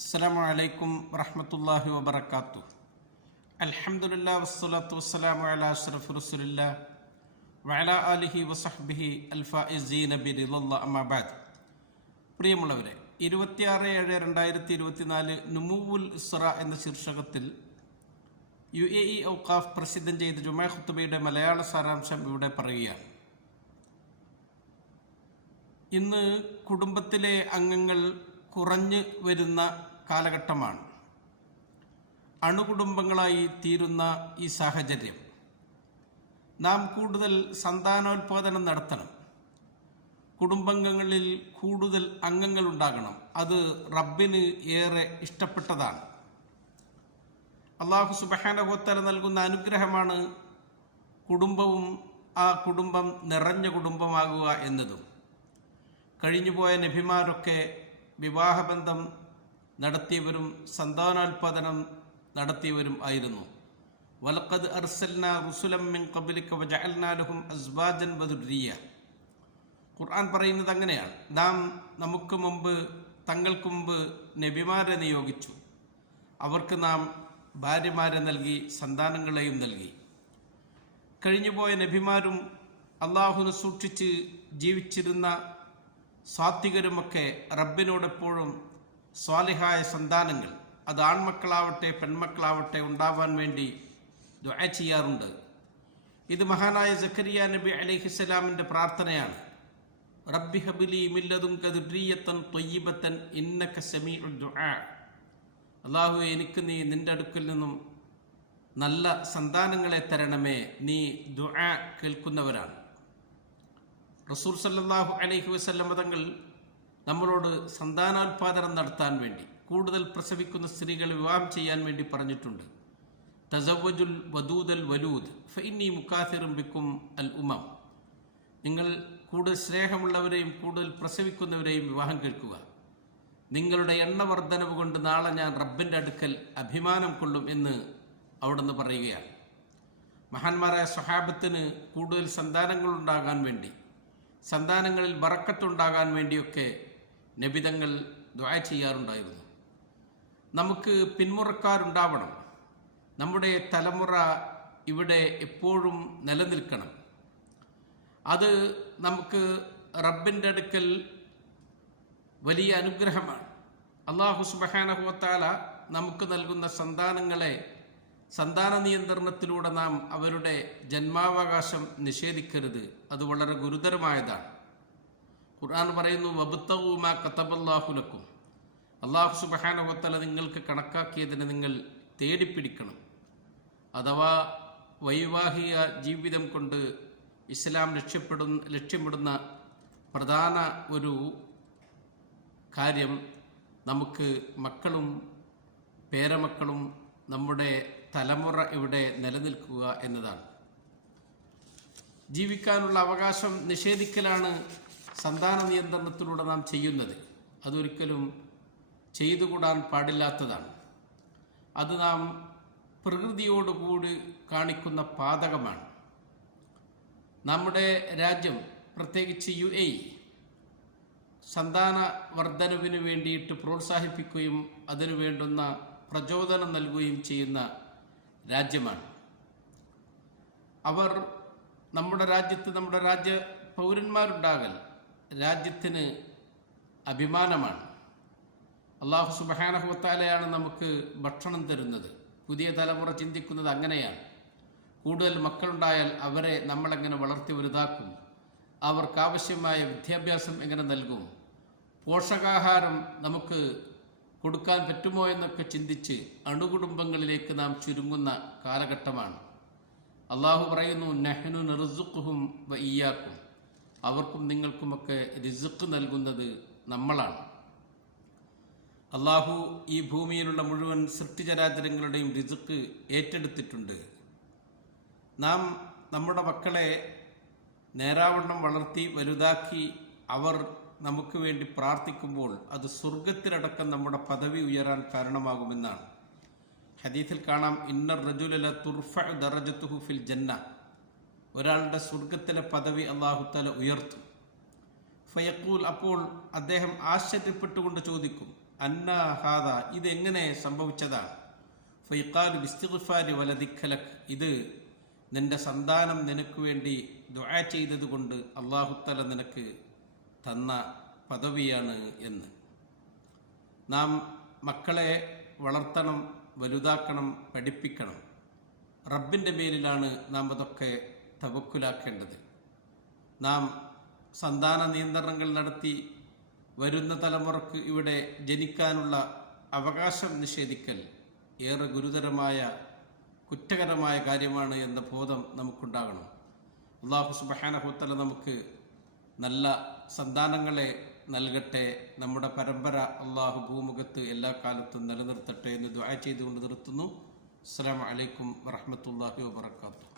അസ്സലാമു അലൈക്കും വറഹ്മത്തുള്ളാഹി വബറകാതുഹു. അൽഹംദുലില്ലാഹി വസ്സലാത്തു വസ്സലാമു അലാ അഷ്റഫി റസൂലില്ലാഹി വഅലാ ആലിഹി വസഹ്ബിഹി അൽഫായിസീന ബിറിളല്ലാഹി അമ്മാ ബഅദ്. പ്രിയമുള്ളവരെ, 26/7/2024 നുമൂവുൽ ഇസ്റ എന്ന ശീർഷകത്തിൽ UAE ഔഖാഫ് പ്രസിദ്ധം ചെയ്ത ജുമാ ഖുതുബയുടെ മലയാള സാരാംശം ഇവിടെ പറയുകയാണ്. ഇന്ന് കുടുംബത്തിലെ അംഗങ്ങൾ കുറഞ്ഞു വരുന്ന കാലഘട്ടമാണ്. അണുകുടുംബങ്ങളായി തീരുന്ന ഈ സാഹചര്യം നാം കൂടുതൽ സന്താനോൽപാദനം നടത്തണം. കുടുംബാംഗങ്ങളിൽ കൂടുതൽ അംഗങ്ങൾ ഉണ്ടാകണം. അത് റബ്ബിന് ഏറെ ഇഷ്ടപ്പെട്ടതാണ്. അല്ലാഹു സുബ്ഹാനഹു വ തആല നൽകുന്ന അനുഗ്രഹമാണ് കുടുംബവും ആ കുടുംബം നിറഞ്ഞ കുടുംബമാകുക എന്നതും. കഴിഞ്ഞുപോയ നബിമാരൊക്കെ വിവാഹബന്ധം നടത്തിയവരും സന്താനോൽപാദനം നടത്തിയവരും ആയിരുന്നു. വലഖദ് അർസൽനാ റുസുലൻ മിൻ ഖബ്ലിക വജഅൽനാ ലഹും അസ്വാജൻ വദുർരിയ. ഖുർആൻ പറയുന്നത് അങ്ങനെയാണ്. നാം നമുക്ക് മുമ്പ് തങ്ങൾക്ക് മുമ്പ് നബിമാരെ നിയോഗിച്ചു. അവർക്ക് നാം ഭാര്യമാരെ നൽകി, സന്താനങ്ങളെയും നൽകി. കഴിഞ്ഞുപോയ നബിമാരും അള്ളാഹുവിനെ സൂക്ഷിച്ച് ജീവിച്ചിരുന്ന സാത്വികരുമൊക്കെ റബ്ബിനോടെപ്പോഴും സ്വാലിഹായ സന്താനങ്ങൾ, അത് ആൺമക്കളാവട്ടെ പെൺമക്കളാവട്ടെ, ഉണ്ടാവാൻ വേണ്ടി ദുആ ചെയ്യാറുണ്ട്. ഇത് മഹാനായ സക്കരിയ നബി അലൈഹിസ്സലാമിൻ്റെ പ്രാർത്ഥനയാണ്. റബ്ബി ഹബ്ലി മിൻ ലദുൻക ദുർരിയത്തൻ ത്വയ്യിബത്തൻ ഇന്നക സമീഉദ് ദുആ. അല്ലാഹുവേ, എനിക്ക് നീ നിന്റെ അടുക്കൽ നിന്നും നല്ല സന്താനങ്ങളെ തരണമേ, നീ ദുആ കേൾക്കുന്നവരാണ്. റസൂൽ സല്ലല്ലാഹു അലൈഹി വസല്ലം തങ്ങൾ നമ്മളോട് സന്താനോൽപാദനം നടത്താൻ വേണ്ടി, കൂടുതൽ പ്രസവിക്കുന്ന സ്ത്രീകളെ വിവാഹം ചെയ്യാൻ വേണ്ടി പറഞ്ഞിട്ടുണ്ട്. തസവ്വജുൽ വദൂദൽ വലൂദ് ഫഇന്നി മുകാസിറും ബിക്കും അൽ ഉമം. നിങ്ങൾ കൂടുതൽ സ്നേഹമുള്ളവരെയും കൂടുതൽ പ്രസവിക്കുന്നവരെയും വിവാഹം കഴിക്കുക. നിങ്ങളുടെ എണ്ണവർദ്ധനവ് കൊണ്ട് നാളെ ഞാൻ റബ്ബിൻ്റെ അടുക്കൽ അഭിമാനം കൊള്ളും എന്ന് അവിടുന്ന് പറയുകയാണ്. മഹാന്മാരായ സ്വഹാബത്തിന് കൂടുതൽ സന്താനങ്ങളുണ്ടാകാൻ വേണ്ടി, സന്താനങ്ങളിൽ ബറക്കത്തുണ്ടാകാൻ വേണ്ടിയൊക്കെ നബിതങ്ങൾ ദുആ ചെയ്യാറുണ്ടായിരുന്നു. നമുക്ക് പിന്മുറക്കാരുണ്ടാവണം. നമ്മുടെ തലമുറ ഇവിടെ എപ്പോഴും നിലനിൽക്കണം. അത് നമുക്ക് റബ്ബിൻ്റെ അടുക്കൽ വലിയ അനുഗ്രഹമാണ്. അല്ലാഹു സുബ്ഹാനഹു വ തആല നമുക്ക് നൽകുന്ന സന്താനങ്ങളെ സന്താന നിയന്ത്രണത്തിലൂടെ നാം അവരുടെ ജന്മാവകാശം നിഷേധിക്കരുത്. അത് വളരെ ഗുരുതരമായതാണ്. ഖുർആൻ പറയുന്നു, വബ്തഗൂ മാ കതബല്ലാഹു ലക്കും. അല്ലാഹു സുബ്ഹാനഹു വ തആല നിങ്ങൾക്ക് കണക്കാക്കിയതിനെ നിങ്ങൾ തേടിപ്പിടിക്കണം. അഥവാ വൈവാഹിക ജീവിതം കൊണ്ട് ഇസ്ലാം ലക്ഷ്യമിടുന്ന പ്രധാന ഒരു കാര്യം നമുക്ക് മക്കളും പേരമക്കളും നമ്മുടെ തലമുറ ഇവിടെ നിലനിൽക്കുക എന്നതാണ്. ജീവിക്കാനുള്ള അവകാശം നിഷേധിക്കലാണ് സന്താന നിയന്ത്രണത്തിലൂടെ നാം ചെയ്യുന്നത്. അതൊരിക്കലും ചെയ്തുകൂടാൻ പാടില്ലാത്തതാണ്. അത് നാം പ്രകൃതിയോടുകൂടി കാണിക്കുന്ന പാതകമാണ്. നമ്മുടെ രാജ്യം, പ്രത്യേകിച്ച് UAE, സന്താന വർധനവിന് വേണ്ടിയിട്ട് പ്രോത്സാഹിപ്പിക്കുകയും അതിനു വേണ്ടുന്ന പ്രചോദനം നൽകുകയും ചെയ്യുന്ന രാജ്യമാണ്. അവർ നമ്മുടെ രാജ്യത്ത്, നമ്മുടെ രാജ്യ പൗരന്മാരുണ്ടാകൽ രാജ്യത്തിന് അഭിമാനമാണ്. അല്ലാഹു സുബ്ഹാനഹു വ തആലയാണ് നമുക്ക് ഭക്ഷണം തരുന്നത്. പുതിയ തലമുറ ചിന്തിക്കുന്നത് അങ്ങനെയാണ്. കൂടുതൽ മക്കളുണ്ടായാൽ അവരെ നമ്മളെങ്ങനെ വളർത്തി വലുതാക്കും, അവർക്കാവശ്യമായ വിദ്യാഭ്യാസം എങ്ങനെ നൽകും, പോഷകാഹാരം നമുക്ക് കൊടുക്കാൻ പറ്റുമോ എന്നൊക്കെ ചിന്തിച്ച് അണുകുടുംബങ്ങളിലേക്ക് നാം ചുരുങ്ങുന്ന കാലഘട്ടമാണ്. അള്ളാഹു പറയുന്നു, നഹ്നു നർസുഖുഹും വ ഇയ്യാക്കും. അവർക്കും നിങ്ങൾക്കുമൊക്കെ റിസ്ഖ് നൽകുന്നത് നമ്മളാണ്. അള്ളാഹു ഈ ഭൂമിയിലുള്ള മുഴുവൻ സൃഷ്ടിചരാചരങ്ങളുടെയും റിസ്ഖ് ഏറ്റെടുത്തിട്ടുണ്ട്. നാം നമ്മുടെ മക്കളെ നേരാവണ്ണം വളർത്തി വലുതാക്കി അവർ നമുക്ക് വേണ്ടി പ്രാർത്ഥിക്കുമ്പോൾ അത് സ്വർഗത്തിലടക്കം നമ്മുടെ പദവി ഉയരാൻ കാരണമാകുമെന്നാണ്. ഹദീസിൽ കാണാം, ഇന്നർ റജുല ല തുർഫഉ ദറജതുഹു ഫിൽ ജന്ന. ഒരാളുടെ സ്വർഗത്തിലെ പദവി അല്ലാഹു തആല ഉയർത്തും. ഫയഖൂൽ, അപ്പോൾ അദ്ദേഹം ആശ്ചര്യപ്പെട്ടുകൊണ്ട് ചോദിക്കും, അന്ന ഹാദ, ഇതെങ്ങനെ സംഭവിച്ചതാണ്? ഫൈഖാലു ബിസ്തിഗ്ഫാരി വലദിക്കലക്, ഇത് നിന്റെ സന്താനം നിനക്ക് വേണ്ടി ദുആ ചെയ്തതുകൊണ്ട് അല്ലാഹുത്തആല നിനക്ക് തന്ന പദവിയാണ് എന്ന്. നാം മക്കളെ വളർത്തണം, വലുതാക്കണം, പഠിപ്പിക്കണം. റബ്ബിൻ്റെ പേരിലാണ് നാം അതൊക്കെ തവക്കുലാക്കേണ്ടത്. നാം സന്താന നിയന്ത്രണങ്ങൾ നടത്തി വരുന്ന തലമുറക്ക് ഇവിടെ ജനിക്കാനുള്ള അവകാശം നിഷേധിക്കൽ ഏറെ ഗുരുതരമായ കുറ്റകരമായ കാര്യമാണ് എന്ന ബോധം നമുക്കുണ്ടാകണം. അല്ലാഹു സുബ്ഹാനഹു വ തആല നമുക്ക് നല്ല സന്താനങ്ങളെ നൽകട്ടെ. നമ്മുടെ പരമ്പര അള്ളാഹു ഭൂമുഖത്ത് എല്ലാ കാലത്തും നിലനിർത്തട്ടെ എന്ന് ദുആ ചെയ്തുകൊണ്ട് നിർത്തുന്നു. അസ്സലാമു അലൈക്കും വറഹ്മത്തുള്ളാഹി വബറകാതുഹു.